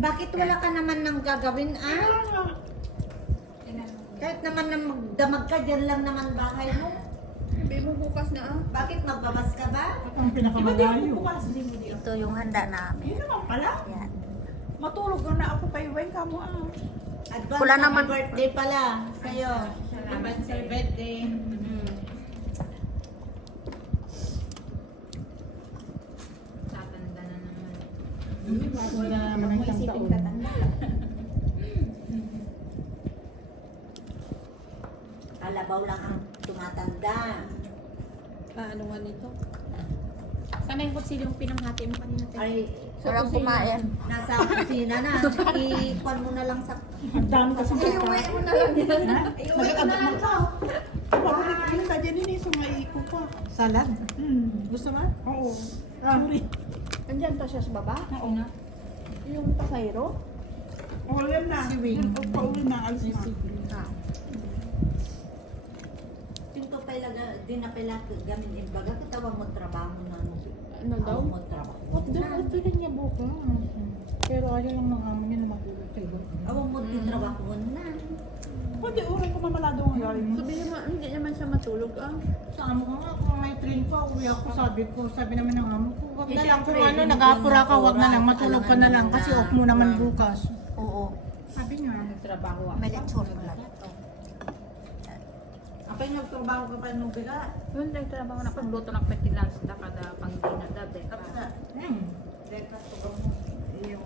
Bakit wala ka naman nang gagawin, ah? Kahit naman na magdamag ka, dyan lang naman bahay mo. Sabi mo bukas na ah. Bakit magbabas ka ba? Ang pinakamalayo. Ito yung handa namin. Yun naman pala. Yan. Matulog na ako kay Weng kamo Advance Wala happy naman. birthday pala sa'yo. Advance happy birthday. Tatanda na naman. Wala naman ang isang taon. Kalabaw lang ang tumatanda. Ano nga nito? Sana yung kutsilyo yung pinanghati mo kanina. Ay, Sarap kumain. nasa kusina na. Ikuan mo na lang sa... Ang dami kasi Iuwi mo na lang yan. Iuwi ko na lang to. Paborito ko yung sadya din sa maiko ko. Salad? Gusto mo? Oo. Sorry. Andyan pa siya sa baba? Oo. Yung pasayro? Oo, yan na. Si Weng. Yun, pauwi na. Alis na. Pinto pa ilaga, di na pala gamin baga katawag mo trabaho na Ano daw? mo trabaho. Gusto rin niya buka. Pero ayaw lang ng amo niya na matulog tayo. Awang mo di trabaho mo na. Pwede oras ko mamalado ang galing mo. Sabi naman, hindi naman siya matulog ah. Sa amo ko nga, kung may train pa, uwi ako, sabi naman ng amo ko, wag na Eh, lang kung syempre, ano, hindi nag-aapura ka, mo wag na lang, oras, matulog ka alangan na lang, naman kasi na- off mo naman na- bukas. Oo. Sabi niya. Trabaho ah. May lechon ulit. Apay nagtrabaho ka pa nung biga. Yun, nagtrabaho na pagluto ng petilans na kada pang dinadabe. Tapos na, Hmm. breakfast ko mo. Yung